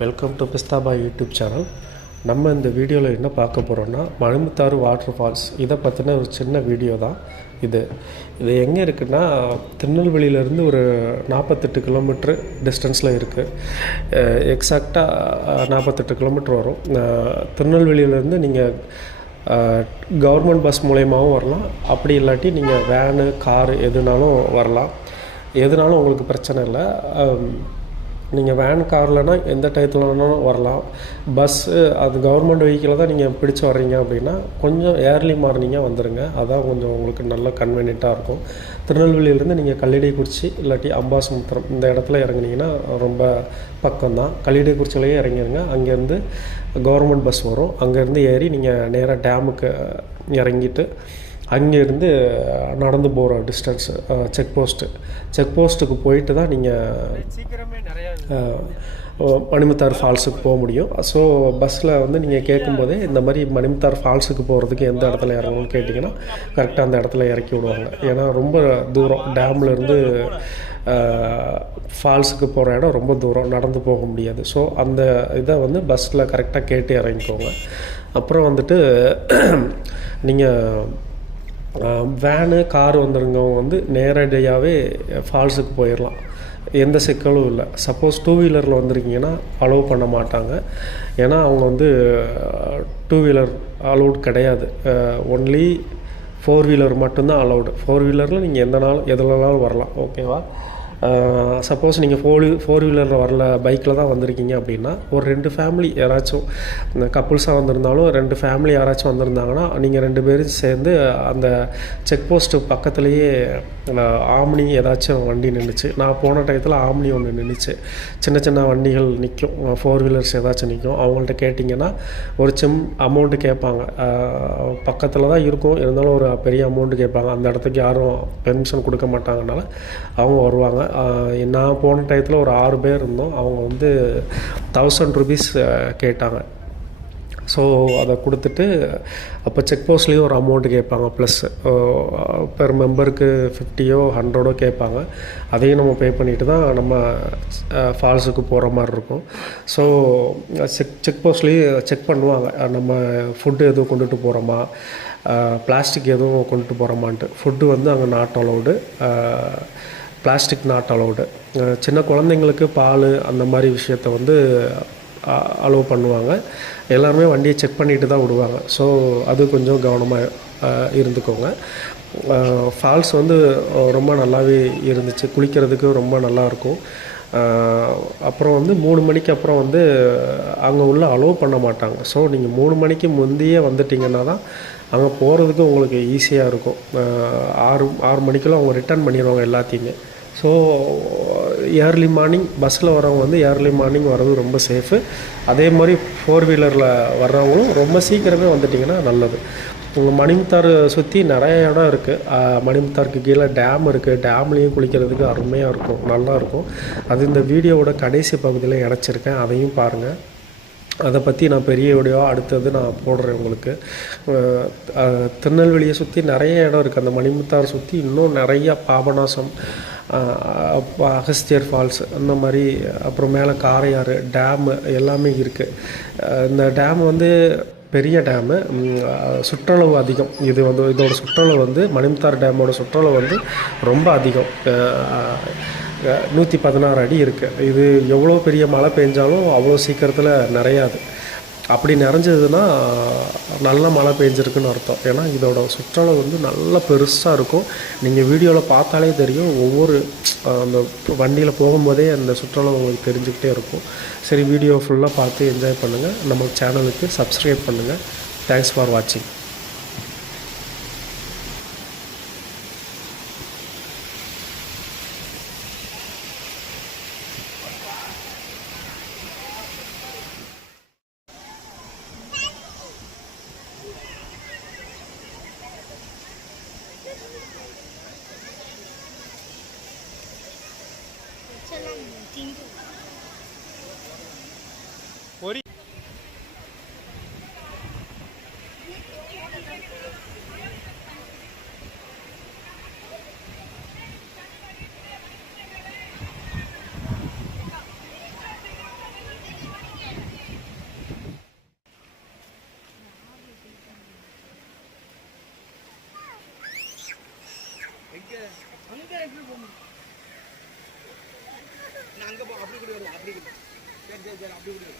Welcome to பிஸ்தாபா YouTube channel நம்ம இந்த வீடியோவில் என்ன பார்க்க போகிறோம்னா மணிமுத்தாறு வாட்டர் ஃபால்ஸ் இதை பற்றின ஒரு சின்ன வீடியோ தான் இது. இது எங்கே இருக்குன்னா திருநெல்வேலியிலேருந்து ஒரு நாற்பத்தெட்டு கிலோமீட்ரு டிஸ்டன்ஸில் இருக்குது எக்ஸாக்டாக நாற்பத்தெட்டு கிலோமீட்டர் வரும். திருநெல்வேலியிலேருந்து நீங்கள் கவர்மெண்ட் பஸ் மூலயமாவும் வரலாம். அப்படி இல்லாட்டி நீங்கள் வேனு காரு எதுனாலும் வரலாம். எதுனாலும் உங்களுக்கு பிரச்சனை இல்லை. நீங்கள் வேன் கார்லனா எந்த டயத்தில் வேணாலும் வரலாம். பஸ்ஸு அது கவர்மெண்ட் வெஹிக்கிளை தான் நீங்கள் பிடிச்சி வர்றீங்க அப்படின்னா கொஞ்சம் ஏர்லி மார்னிங்காக வந்துடுங்க அதான் கொஞ்சம் உங்களுக்கு நல்ல கன்வீனியண்ட்டாக இருக்கும். திருநெல்வேலியிலேருந்து நீங்கள் கல்லிடைக்குறிச்சி இல்லாட்டி அம்பாசமுத்திரம் இந்த இடத்துல இறங்குனீங்கன்னா ரொம்ப பக்கம்தான். கல்லிடைக்குறிச்சிலேயே இறங்கிடுங்க அங்கேருந்து கவர்மெண்ட் பஸ் வரும். அங்கேருந்து ஏறி நீங்கள் நேராக டேமுக்கு இறங்கிட்டு அங்கேருந்து நடந்து போகிற டிஸ்டன்ஸ் செக் போஸ்ட்டு செக் போஸ்ட்டுக்கு போயிட்டு தான் நீங்கள் மணிமுத்தார் ஃபால்ஸுக்கு போக முடியும். ஸோ பஸ்ஸில் வந்து நீங்கள் கேட்கும்போதே இந்த மாதிரி மணிமுத்தார் ஃபால்ஸுக்கு போகிறதுக்கு எந்த இடத்துல இறங்கணும்னு கேட்டிங்கன்னா கரெக்டாக அந்த இடத்துல இறக்கி விடுவாங்க. ஏன்னா ரொம்ப தூரம் டேம்லேருந்து ஃபால்ஸுக்கு போகிற இடம் ரொம்ப தூரம் நடந்து போக முடியாது. ஸோ அந்த இதை வந்து பஸ்ஸில் கரெக்டாக கேட்டு இறங்கிக்கோங்க. அப்புறம் வந்துட்டு நீங்கள் வேனு கார் வந்துருங்கவங்க வந்து நேரடியாகவே ஃபால்ஸுக்கு போயிடலாம் எந்த சிக்கலும் இல்லை. சப்போஸ் டூ வீலரில் வந்திருக்கீங்கன்னா அலோவ் பண்ண மாட்டாங்க. ஏன்னா அவங்க வந்து டூ வீலர் அலோவுட் கிடையாது. ஒன்லி ஃபோர் வீலர் மட்டும்தான் அலௌடு ஃபோர் வீலரில் நீங்கள் எந்த நாள் எதுலனாலும் வரலாம். ஓகேவா சப்போஸ் நீங்கள் ஃபோர் ஃபோர் வீலரில் வரல பைக்கில் தான் வந்திருக்கீங்க அப்படின்னா ஒரு ரெண்டு ஃபேமிலி யாராச்சும் இந்த கப்புள்ஸாக வந்திருந்தாலும் ரெண்டு ஃபேமிலி யாராச்சும் வந்திருந்தாங்கன்னா நீங்கள் ரெண்டு பேரும் சேர்ந்து அந்த செக் போஸ்ட்டு பக்கத்துலேயே ஆம்னி ஏதாச்சும் வண்டி நின்றுச்சு நான் போன டயத்தில் ஆம்னி ஒன்று நின்றுச்சு சின்ன சின்ன வண்டிகள் நிற்கும் ஃபோர் வீலர்ஸ் ஏதாச்சும் நிற்கும் அவங்கள்ட்ட கேட்டிங்கன்னா ஒரு சிம் அமௌண்ட்டு கேட்பாங்க. பக்கத்தில் தான் இருக்கும். இருந்தாலும் ஒரு பெரிய அமௌண்ட்டு கேட்பாங்க. அந்த இடத்துக்கு யாரும் பெர்மிஷன் கொடுக்க மாட்டாங்கனால அவங்க வருவாங்க. நான் போன டயத்தில் ஒரு ஆறு பேர் இருந்தோம். அவங்க வந்து தௌசண்ட் ருபீஸ் கேட்டாங்க. ஸோ அதை கொடுத்துட்டு அப்போ செக் போஸ்ட்லேயும் ஒரு அமௌண்ட் கேட்பாங்க ப்ளஸ் பெர் மெம்பருக்கு ஃபிஃப்டியோ ஹண்ட்ரடோ கேட்பாங்க. அதையும் நம்ம பே பண்ணிட்டு தான் நம்ம ஃபால்ஸுக்கு போகிற மாதிரி இருக்கும். ஸோ செக் செக் போஸ்ட்லேயும் செக் பண்ணுவாங்க. நம்ம ஃபுட்டு எதுவும் கொண்டுட்டு போகிறோமா பிளாஸ்டிக் எதுவும் கொண்டுட்டு போகிறோமான்ட்டு ஃபுட்டு வந்து அங்கே not allowed plastic not allowed சின்ன குழந்தைங்களுக்கு பால் அந்த மாதிரி விஷயத்த வந்து அலோவ் பண்ணுவாங்க. எல்லாருமே வண்டியை செக் பண்ணிட்டு தான் விடுவாங்க. ஸோ அது கொஞ்சம் கவனமாக இருந்துக்கோங்க. ஃபால்ஸ் வந்து ரொம்ப நல்லாவே இருந்துச்சு. குளிக்கிறதுக்கு ரொம்ப நல்லாயிருக்கும் அப்புறம் வந்து மூணு மணிக்கு அப்புறம் வந்து அங்கே உள்ள அலோவ் பண்ண மாட்டாங்க. ஸோ நீங்கள் மூணு மணிக்கு முந்தையே வந்துட்டிங்கன்னா தான் அங்கே போகிறதுக்கு உங்களுக்கு ஈஸியாக இருக்கும். ஆறு ஆறு மணிக்கெல்லாம் அவங்க ரிட்டர்ன் பண்ணிடுவாங்க எல்லாத்தையுமே. ஸோ ஏர்லி மார்னிங் பஸ்ஸில் வரவங்க வந்து ஏர்லி மார்னிங் வர்றது ரொம்ப சேஃபு அதே மாதிரி ஃபோர் வீலரில் வர்றவங்களும் ரொம்ப சீக்கிரமே வந்துட்டிங்கன்னா நல்லது. உங்கள் மணிமுத்தார் சுற்றி நிறைய இடம் இருக்குது மணிமுத்தாருக்கு கீழே டேம் இருக்குது டேம்லேயும் குளிக்கிறதுக்கு அருமையாக இருக்கும். நல்லா இருக்கும். அது இந்த வீடியோவோட கடைசி பகுதியில் இணைச்சிருக்கேன். அதையும் பாருங்கள் அதை பற்றி நான் பெரிய வீடியோ அடுத்தது நான் போடுறேன் உங்களுக்கு. திருநெல்வேலியை சுற்றி நிறைய இடம் இருக்குது அந்த மணிமுத்தார் சுற்றி இன்னும் நிறைய பாபநாசம் அகஸ்தியர் ஃபால்ஸ் அந்த மாதிரி அப்புறம் மேலே காரையாறு டேமு எல்லாமே இருக்குது இந்த டேம் வந்து பெரிய டேமு. சுற்றளவு அதிகம். இது வந்து இதோட சுற்றளவு வந்து மணிமுத்தார் டேமோட சுற்றளவு வந்து ரொம்ப அதிகம். நூற்றி பதினாறு அடி இருக்குது இது எவ்வளோ பெரிய மழை பெஞ்சாலும் அவ்வளோ சீக்கிரத்தில் நிறையாது. அப்படி நிறைஞ்சதுன்னா நல்ல மழை பெஞ்சிருக்குன்னு அர்த்தம். ஏன்னா இதோட சுற்றளவு வந்து நல்ல பெருசாக இருக்கும். நீங்கள் வீடியோவில் பார்த்தாலே தெரியும். ஒவ்வொரு அந்த வண்டியில் போகும்போதே அந்த சுற்றளவு உங்களுக்கு தெரிஞ்சுக்கிட்டே இருக்கும். சரி வீடியோ ஃபுல்லாக பார்த்து என்ஜாய் பண்ணுங்கள் நம்ம சேனலுக்கு சப்ஸ்கிரைப் பண்ணுங்கள் தேங்க்ஸ் ஃபார் வாட்சிங் பொரி எங்க? அங்க எப்படி போகணும்? அங்கே அப்படி கூட அப்படி கூட. சரி சரி சரி அப்படி கூட.